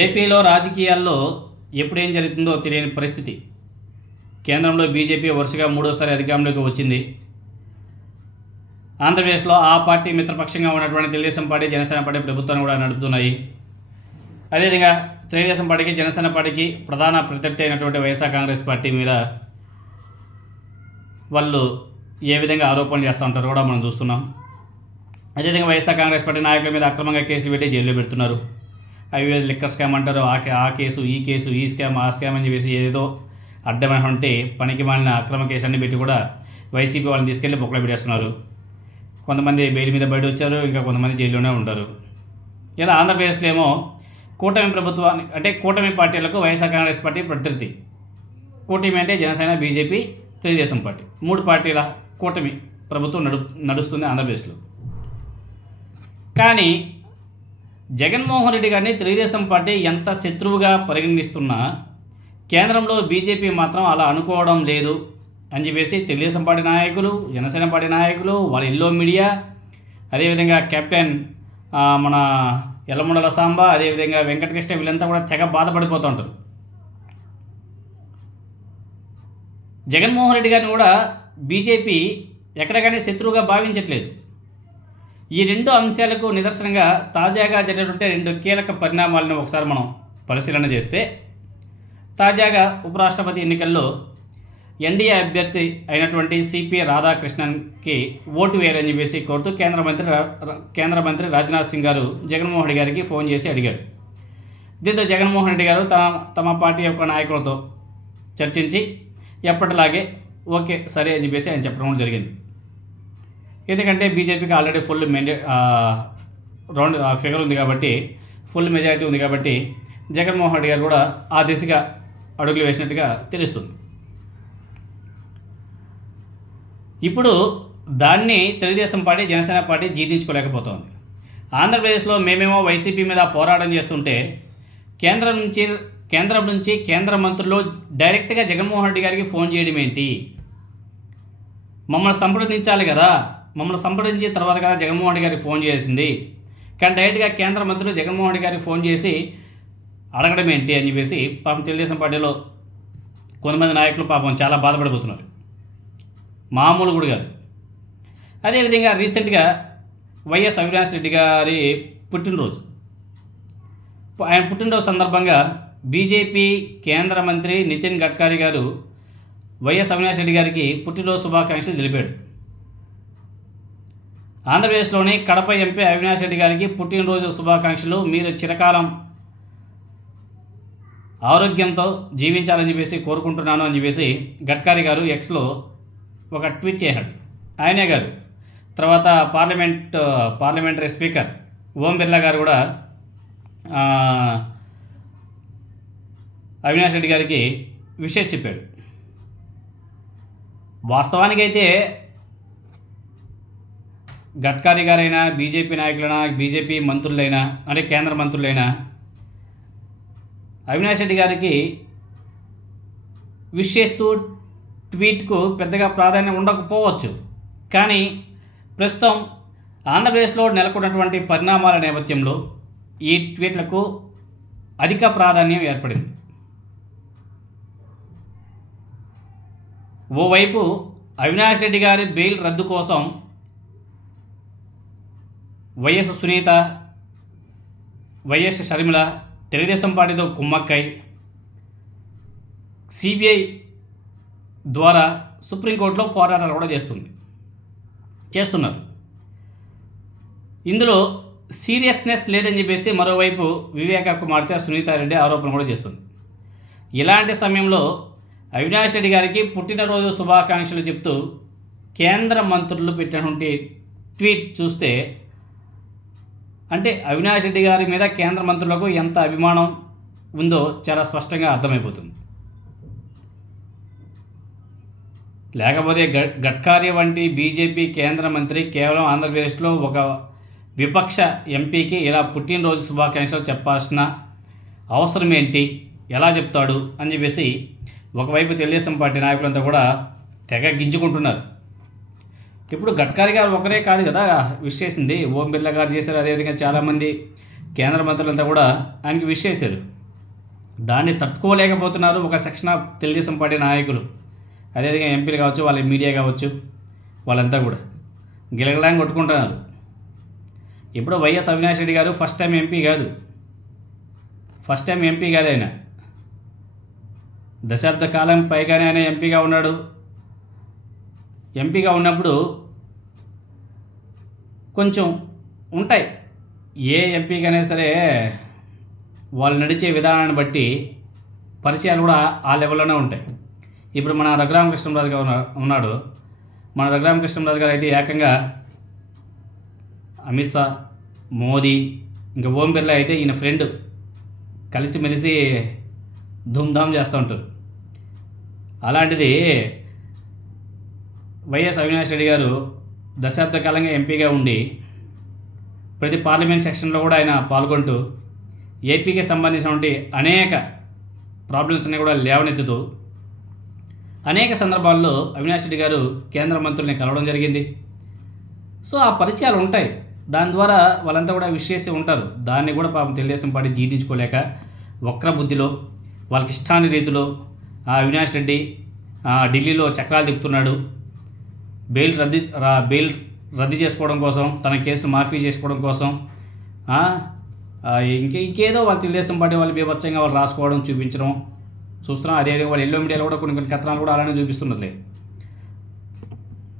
ఏపీలో రాజకీయాల్లో ఎప్పుడేం జరుగుతుందో తెలియని పరిస్థితి. కేంద్రంలో బీజేపీ వరుసగా మూడోసారి అధికారంలోకి వచ్చింది. ఆంధ్రప్రదేశ్లో ఆ పార్టీ మిత్రపక్షంగా ఉన్నటువంటి తెలుగుదేశం పార్టీ, జనసేన పార్టీ ప్రభుత్వాన్ని కూడా నడుపుతున్నాయి. అదేవిధంగా తెలుగుదేశం పార్టీకి, జనసేన పార్టీకి ప్రధాన ప్రత్యర్థి అయినటువంటి వైఎస్ఆర్ కాంగ్రెస్ పార్టీ మీద వాళ్ళు ఏ విధంగా ఆరోపణలు చేస్తూ ఉంటారో కూడా మనం చూస్తున్నాం. అదేవిధంగా వైఎస్ఆర్ కాంగ్రెస్ పార్టీ నాయకుల మీద అక్రమంగా కేసులు పెట్టి జైల్లో పెడుతున్నారు. అవి లిక్కర్ స్కామ్ అంటారు, ఆ కేసు, ఈ స్కామ్, ఆ స్కామ్ అని చెప్పేసి ఏదో అడ్డమైనటువంటి పనికి మాలిన అక్రమ కేసులన్నీ పెట్టి కూడా వైసీపీ వాళ్ళని తీసుకెళ్లి బొక్కలో పెట్టేస్తున్నారు. కొంతమంది బెయిల్ మీద బయట వచ్చారు, ఇంకా కొంతమంది జైల్లోనే ఉంటారు. ఇలా ఆంధ్రప్రదేశ్లో ఏమో కూటమి ప్రభుత్వాన్ని అంటే కూటమి పార్టీలకు వైఎస్ఆర్ కాంగ్రెస్ పార్టీ ప్రత్యర్థి. కూటమి అంటే జనసేన, బీజేపీ, తెలుగుదేశం పార్టీ, 3 పార్టీల కూటమి ప్రభుత్వం నడుస్తుంది ఆంధ్రప్రదేశ్లో. కానీ జగన్మోహన్ రెడ్డి గారిని తెలుగుదేశం పార్టీ ఎంత శత్రువుగా పరిగణిస్తున్నా కేంద్రంలో బీజేపీ మాత్రం అలా అనుకోవడం లేదు అని చెప్పేసి తెలుగుదేశం పార్టీ నాయకులు, జనసేన పార్టీ నాయకులు, వాళ్ళ ఎల్లో మీడియా, అదేవిధంగా కెప్టెన్ మన యలమండల సాంబా, అదేవిధంగా వెంకటకృష్ణ, వీళ్ళంతా కూడా తెగ బాధపడిపోతూ ఉంటారు. జగన్మోహన్ రెడ్డి గారిని కూడా బీజేపీ ఎక్కడ కానీ శత్రువుగా భావించట్లేదు. ఈ 2 అంశాలకు నిదర్శనంగా తాజాగా జరిగినటువంటి 2 కీలక పరిణామాలను ఒకసారి మనం పరిశీలన చేస్తే, తాజాగా ఉపరాష్ట్రపతి ఎన్నికల్లో ఎన్డీఏ అభ్యర్థి అయినటువంటి సిపి రాధాకృష్ణన్కి ఓటు వేయాలని చెప్పేసి కోరుతూ కేంద్ర మంత్రి రాజ్నాథ్ సింగ్ గారు జగన్మోహన్ రెడ్డి గారికి ఫోన్ చేసి అడిగాడు. దీంతో జగన్మోహన్ రెడ్డి గారు తమ పార్టీ యొక్క నాయకులతో చర్చించి ఎప్పటిలాగే ఓకే సరే అని చెప్పేసి ఆయన చెప్పడం జరిగింది. ఎందుకంటే బీజేపీకి ఆల్రెడీ ఫుల్ రౌండ్ ఫిగర్ ఉంది కాబట్టి, ఫుల్ మెజారిటీ ఉంది కాబట్టి జగన్మోహన్ రెడ్డి గారు కూడా ఆ దిశగా అడుగులు వేసినట్టుగా తెలుస్తుంది. ఇప్పుడు దాన్ని తెలుగుదేశం పార్టీ, జనసేన పార్టీ జీర్ణించుకోలేకపోతుంది. ఆంధ్రప్రదేశ్లో మేమేమో వైసీపీ మీద పోరాటం చేస్తుంటే కేంద్రం నుంచి కేంద్ర మంత్రులు డైరెక్ట్గా జగన్మోహన్ రెడ్డి గారికి ఫోన్ చేయడం ఏంటి? మమ్మల్ని సంప్రదించాలి కదా, మమ్మల్ని సంప్రదించిన తర్వాత కదా జగన్మోహన్ రెడ్డి గారికి ఫోన్ చేసింది. కానీ డైరెక్ట్గా కేంద్ర మంత్రులు జగన్మోహన్ రెడ్డి గారికి ఫోన్ చేసి అడగడం ఏంటి అని చెప్పేసి పాపం తెలుగుదేశం పార్టీలో కొంతమంది నాయకులు పాపం చాలా బాధపడిపోతున్నారు. మామూలు కూడా కాదు. అదేవిధంగా రీసెంట్గా వైఎస్ అవినాష్ రెడ్డి గారి పుట్టినరోజు, ఆయన పుట్టినరోజు సందర్భంగా బీజేపీ కేంద్ర మంత్రి నితిన్ గడ్కరీ గారు వైఎస్ అవినాష్ రెడ్డి గారికి పుట్టినరోజు శుభాకాంక్షలు తెలిపాడు. ఆంధ్రప్రదేశ్లోని కడప ఎంపీ అవినాష్ రెడ్డి గారికి పుట్టినరోజు శుభాకాంక్షలు, మీరు చిరకాలం ఆరోగ్యంతో జీవించాలని చెప్పేసి కోరుకుంటున్నాను అని చెప్పేసి గడ్కరీ గారు ఎక్స్లో ఒక ట్వీట్ చేశాడు. ఆయనే గారు తర్వాత పార్లమెంటరీ స్పీకర్ ఓం బిర్లా గారు కూడా అవినాష్ రెడ్డి గారికి విషెస్ చెప్పాడు. వాస్తవానికైతే గడ్కరీ గారైనా, బీజేపీ నాయకులైనా, బీజేపీ మంత్రులైనా, అంటే కేంద్ర మంత్రులైనా అవినాష్ రెడ్డి గారికి విష్ చేస్తూ ట్వీట్కు పెద్దగా ప్రాధాన్యం ఉండకపోవచ్చు. కానీ ప్రస్తుతం ఆంధ్రప్రదేశ్లో నెలకొన్నటువంటి పరిణామాల నేపథ్యంలో ఈ ట్వీట్లకు అధిక ప్రాధాన్యం ఏర్పడింది. ఓవైపు అవినాష్ రెడ్డి గారి బెయిల్ రద్దు కోసం వైఎస్ సునీత, వైఎస్ షర్మిల తెలుగుదేశం పార్టీతో కుమ్మక్కై సిబిఐ ద్వారా సుప్రీంకోర్టులో పోరాటాలు కూడా చేస్తున్నారు. ఇందులో సీరియస్నెస్ లేదని చెప్పేసి మరోవైపు వివేక కుమార్తె సునీతారెడ్డి ఆరోపణ కూడా చేస్తుంది. ఇలాంటి సమయంలో అవినాష్ రెడ్డి గారికి పుట్టినరోజు శుభాకాంక్షలు చెప్తూ కేంద్ర మంత్రులు పెట్టినటువంటి ట్వీట్ చూస్తే అంటే అవినాష్ రెడ్డి గారి మీద కేంద్ర మంత్రులకు ఎంత అభిమానం ఉందో చాలా స్పష్టంగా అర్థమైపోతుంది. లేకపోతే గడ్కరీ వంటి బీజేపీ కేంద్ర మంత్రి కేవలం ఆంధ్రప్రదేశ్లో ఒక విపక్ష ఎంపీకి ఇలా పుట్టినరోజు శుభాకాంక్షలు చెప్పాల్సిన అవసరం ఏంటి, ఎలా చెప్తాడు అని చెప్పేసి ఒకవైపు తెలుగుదేశం పార్టీ నాయకులంతా కూడా తెగ గింజుకుంటున్నారు. ఇప్పుడు గడ్కరీ గారు ఒకరే కాదు కదా విష్ చేసింది, ఓం బిర్లా గారు చేశారు, అదేవిధంగా చాలామంది కేంద్ర మంత్రులంతా కూడా ఆయనకి విష్ చేశారు. దాన్ని తట్టుకోలేకపోతున్నారు ఒక సెక్షన్ ఆఫ్ తెలుగుదేశం పార్టీ నాయకులు, అదేవిధంగా ఎంపీలు కావచ్చు, వాళ్ళ మీడియా కావచ్చు, వాళ్ళంతా కూడా గిలగలాంగ్ కొట్టుకుంటున్నారు. ఇప్పుడు వైఎస్ అవినాష్ రెడ్డి గారు ఫస్ట్ టైం ఎంపీ కాదు ఆయన. దశాబ్ద కాలం పైగానే ఆయన ఎంపీగా ఉన్నాడు. ఎంపీగా ఉన్నప్పుడు కొంచెం ఉంటాయి, ఏ ఎంపీకైనా సరే వాళ్ళు నడిచే విధానాన్ని బట్టి పరిచయాలు కూడా ఆ లెవెల్లోనే ఉంటాయి. ఇప్పుడు మన రఘురామకృష్ణరాజు గారు ఉన్నాడు. మన రఘురామకృష్ణరాజు గారు అయితే ఏకంగా అమిత్ షా, మోదీ, ఇంకా ఓం బిర్లా అయితే ఈయన ఫ్రెండ్, కలిసిమెలిసి ధూమ్ధామ్ చేస్తూ ఉంటారు. అలాంటిది వైఎస్ అవినాష్ రెడ్డి గారు దశాబ్ద కాలంగా ఎంపీగా ఉండి ప్రతి పార్లమెంట్ సెక్షన్లో కూడా ఆయన పాల్గొంటూ ఏపీకి సంబంధించినటువంటి అనేక ప్రాబ్లమ్స్ని కూడా లేవనెత్తుతూ అనేక సందర్భాల్లో అవినాష్ రెడ్డి గారు కేంద్ర మంత్రుల్ని కలవడం జరిగింది. సో ఆ పరిచయాలు ఉంటాయి, దాని ద్వారా వాళ్ళంతా కూడా విష్ చేసి ఉంటారు. దాన్ని కూడా పాపం తెలుగుదేశం పార్టీ జీర్ణించుకోలేక వక్ర బుద్ధిలో వాళ్ళకి ఇష్టాని రీతిలో ఆ అవినాష్ రెడ్డి ఢిల్లీలో చక్రాలు తిప్పుతున్నాడు. బెయిల్ రద్దు చేసుకోవడం కోసం, తన కేసును మాఫీ చేసుకోవడం కోసం, ఇంకేదో వాళ్ళు తెలుగుదేశం పార్టీ వాళ్ళు బీభత్సంగా వాళ్ళు రాసుకోవడం, చూపించడం చూస్తున్నాం. అదేవిధంగా వాళ్ళు ఎల్లో మీడియాలో కూడా కొన్ని కథనాలు కూడా అలానే చూపిస్తున్నట్లే.